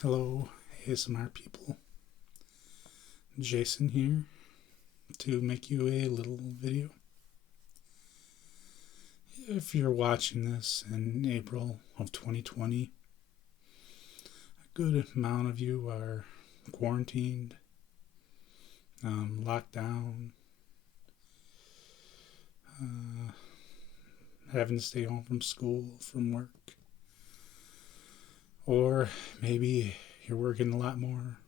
Hello, ASMR people. Jason here to make you a little video. If you're watching this in April of 2020, a good amount of you are quarantined, locked down, having to stay home from school, from work. Or maybe you're working a lot more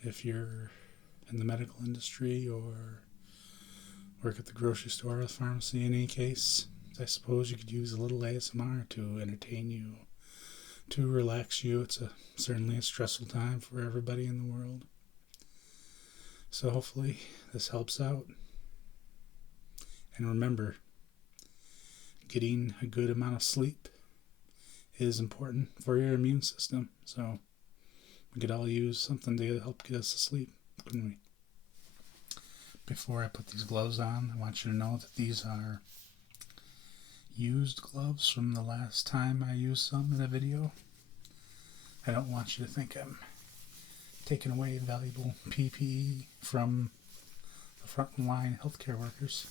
if you're in the medical industry or work at the grocery store or the pharmacy. In any case, I suppose you could use a little ASMR to entertain you, to relax you. It's certainly a stressful time for everybody in the world. So hopefully this helps out. And remember, getting a good amount of sleep is important for your immune system. So we could all use something to help get us to sleep, couldn't we? Before I put these gloves on, I want you to know that these are used gloves from the last time I used some in a video. I don't want you to think I'm taking away valuable PPE from the frontline healthcare workers.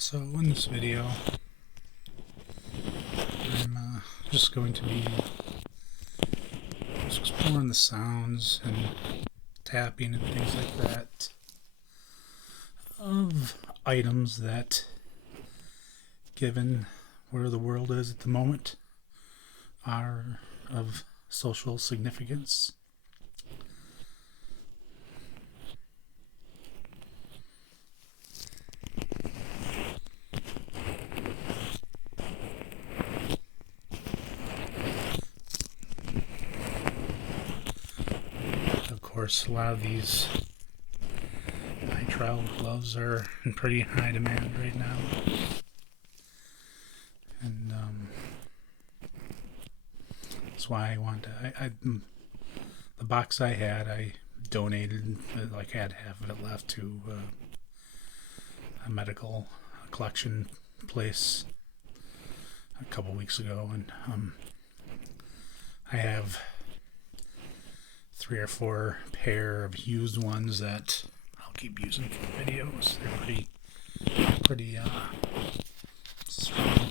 So in this video, I'm just going to be exploring the sounds and tapping and things like that of items that, given where the world is at the moment, are of social significance. Of course, a lot of these Nitrile gloves are in pretty high demand right now. And that's why I want to. The box I had, I donated, like I had half of it left to a medical collection place a couple weeks ago, and I have 3 or 4 pair of used ones that I'll keep using for videos. They're pretty strong.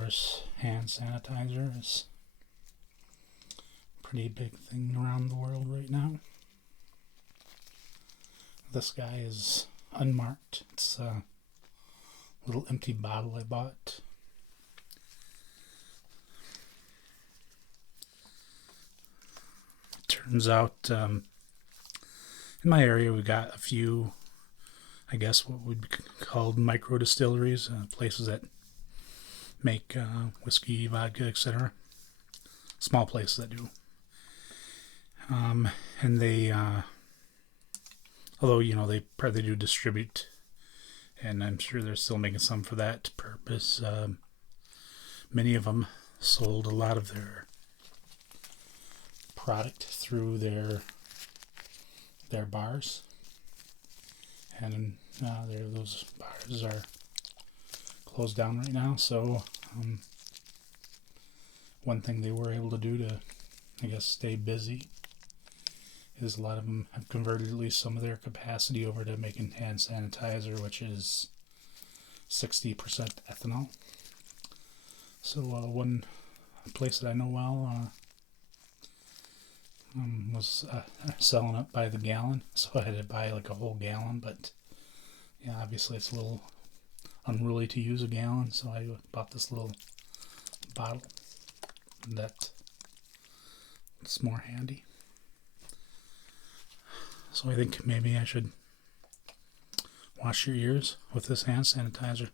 course, hand sanitizer is a pretty big thing around the world right now. This guy is unmarked. It's a little empty bottle I bought. Turns out, in my area, we got a few, I guess, what would be called micro distilleries, places that make whiskey, vodka, etc. Small places that do. And they, although, they probably do distribute, and I'm sure they're still making some for that purpose. Many of them sold a lot of their product through their bars, and those bars are closed down right now. So one thing they were able to do to, I guess, stay busy is a lot of them have converted at least some of their capacity over to making hand sanitizer, which is 60% ethanol. So one place that I know well was selling it by the gallon, so I had to buy like a whole gallon, but yeah, obviously it's a little unruly to use a gallon, so I bought this little bottle that it's more handy. So I think maybe I should wash your ears with this hand sanitizer.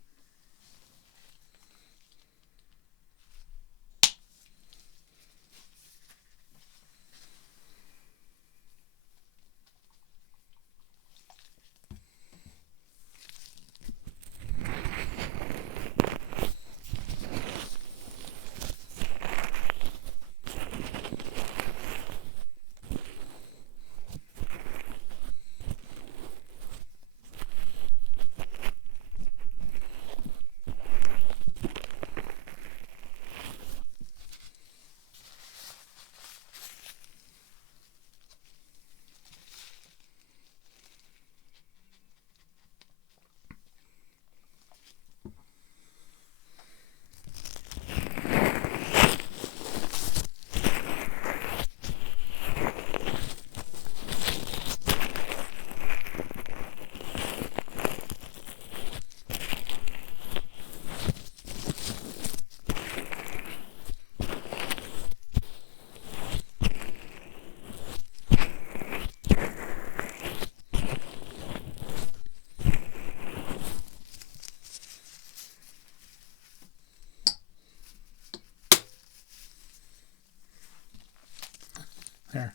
There.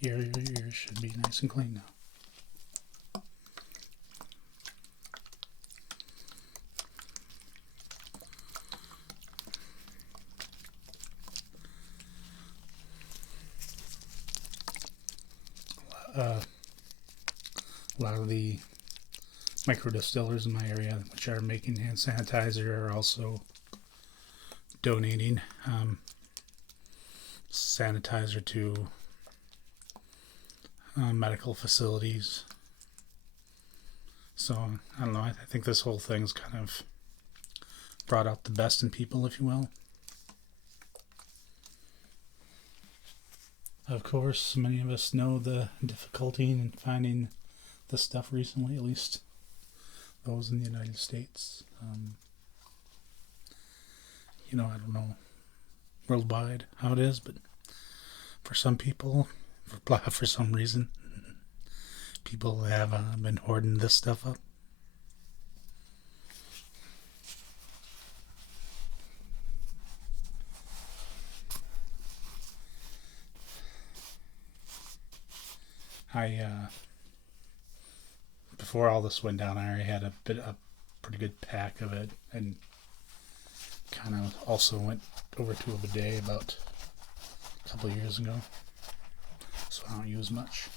Your ears should be nice and clean now. A lot of the micro distillers in my area, which are making hand sanitizer, are also donating sanitizer to medical facilities. So I don't know, I think this whole thing's kind of brought out the best in people, if you will. Of course, many of us know the difficulty in finding this stuff recently, at least those in the United States. I don't know worldwide how it is, but for some people, for some reason, people have been hoarding this stuff up. Before all this went down, I already had a pretty good pack of it, and kind of also went over to a bidet about a couple of years ago, so I don't use much.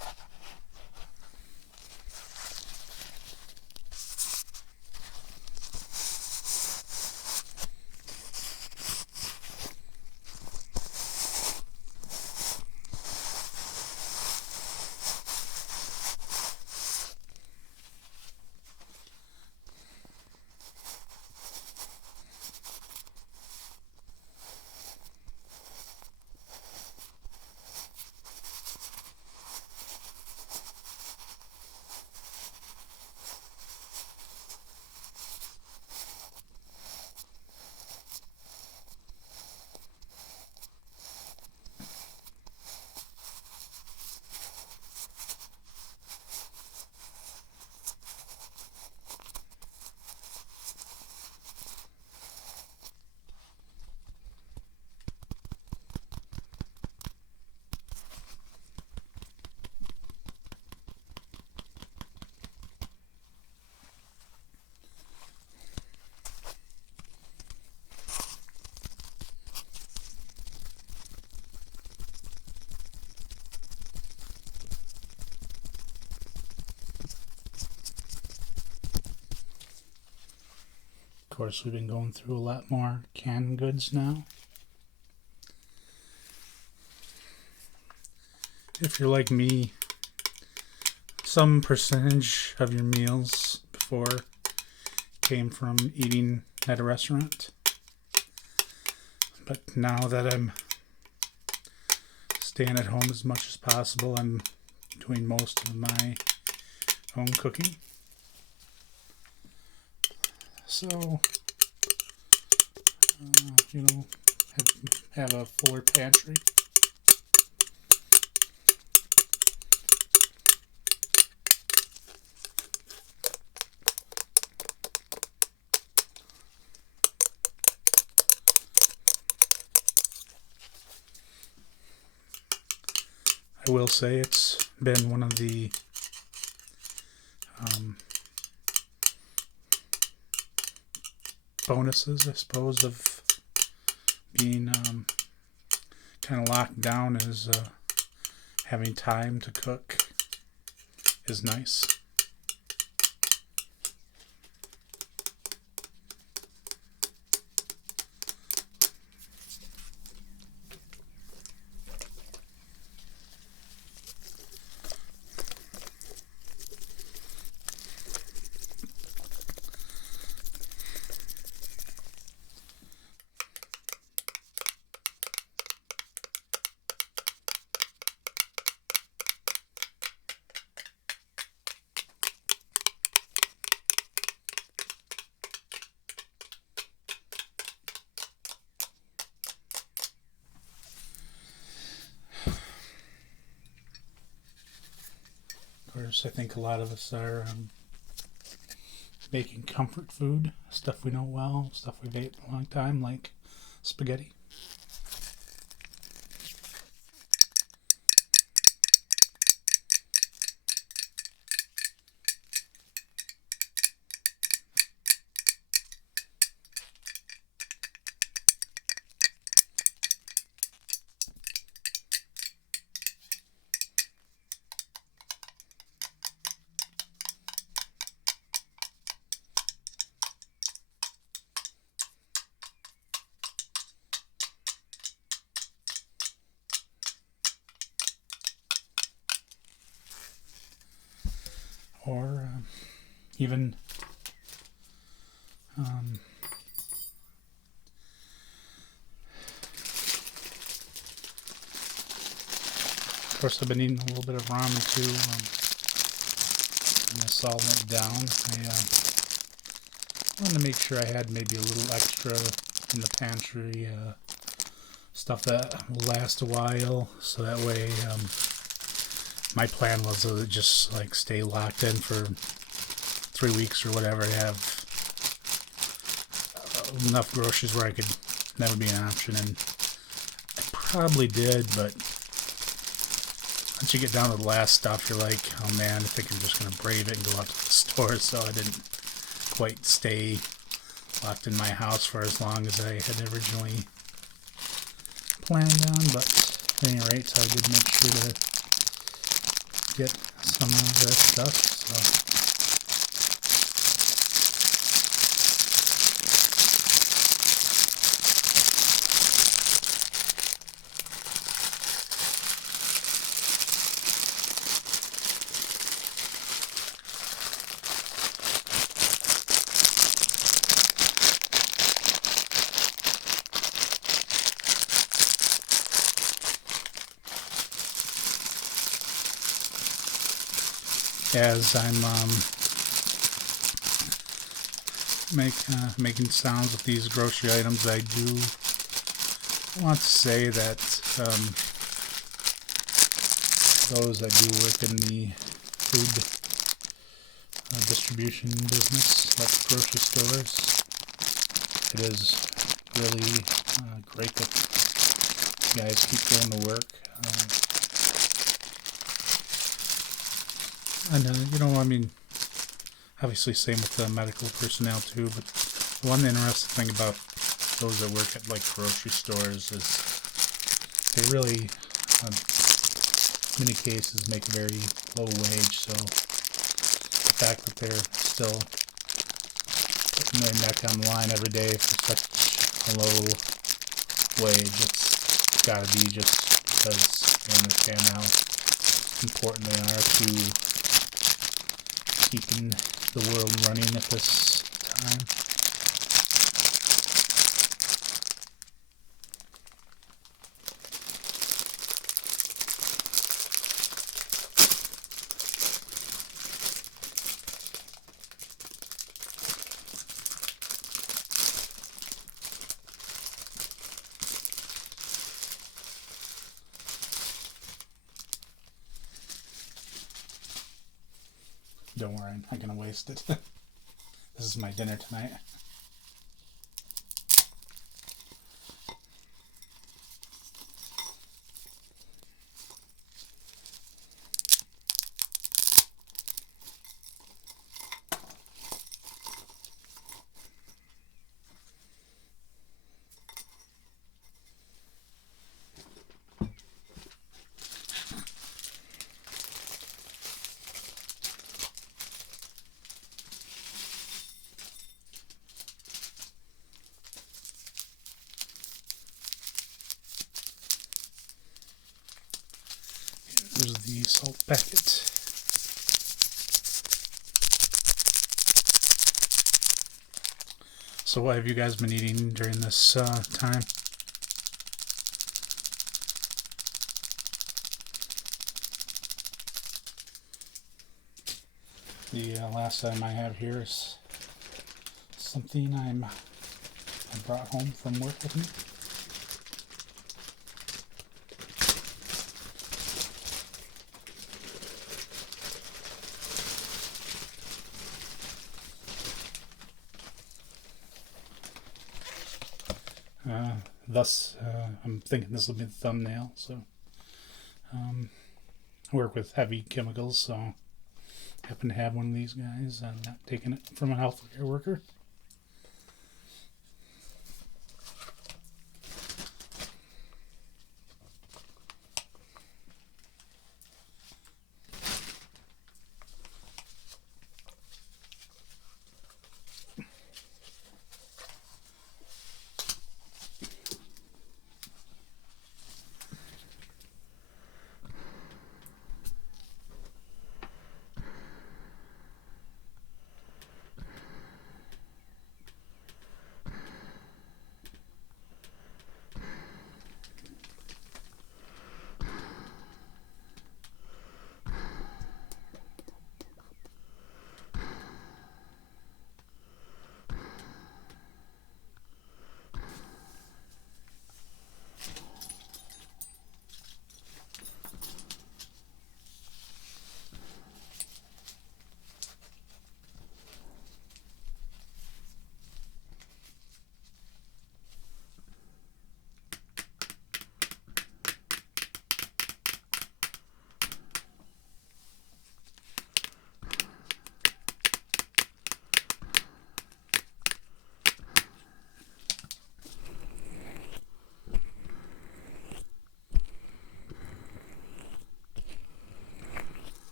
course, we've been going through a lot more canned goods now. If you're like me, some percentage of your meals before came from eating at a restaurant. But now that I'm staying at home as much as possible, I'm doing most of my own cooking. So, have a fuller pantry. I will say it's been one of the bonuses, I suppose, of being kind of locked down is having time to cook is nice. Of course, I think a lot of us are making comfort food, stuff we know well, stuff we've ate a long time, like spaghetti. Or even of course, I've been eating a little bit of ramen too. When this all went down, I wanted to make sure I had maybe a little extra in the pantry, stuff that will last a while, so that way my plan was to just like stay locked in for 3 weeks or whatever, to have enough groceries where I could never be an option, and I probably did, but once you get down to the last stuff, you're like, oh man, I think I'm just going to brave it and go out to the store, so I didn't quite stay locked in my house for as long as I had originally planned on, but at any rate, so I did make sure to get some of that stuff, so. As I'm making sounds with these grocery items, I do want to say that those that do work in the food distribution business, like grocery stores, it is really great that you guys keep doing the work. And, obviously same with the medical personnel too, but the one interesting thing about those that work at, like, grocery stores is they really, in many cases, make a very low wage, so the fact that they're still putting their neck on the line every day for such a low wage. It's gotta be just because they understand how important they are to keeping the world running at this time. Don't worry, I'm not gonna waste it. This is my dinner tonight. Here's the salt packet. So what have you guys been eating during this time? The last item I have here is something I brought home from work with me. I'm thinking this will be the thumbnail. So, I work with heavy chemicals, so I happen to have one of these guys. I'm not taking it from a healthcare worker.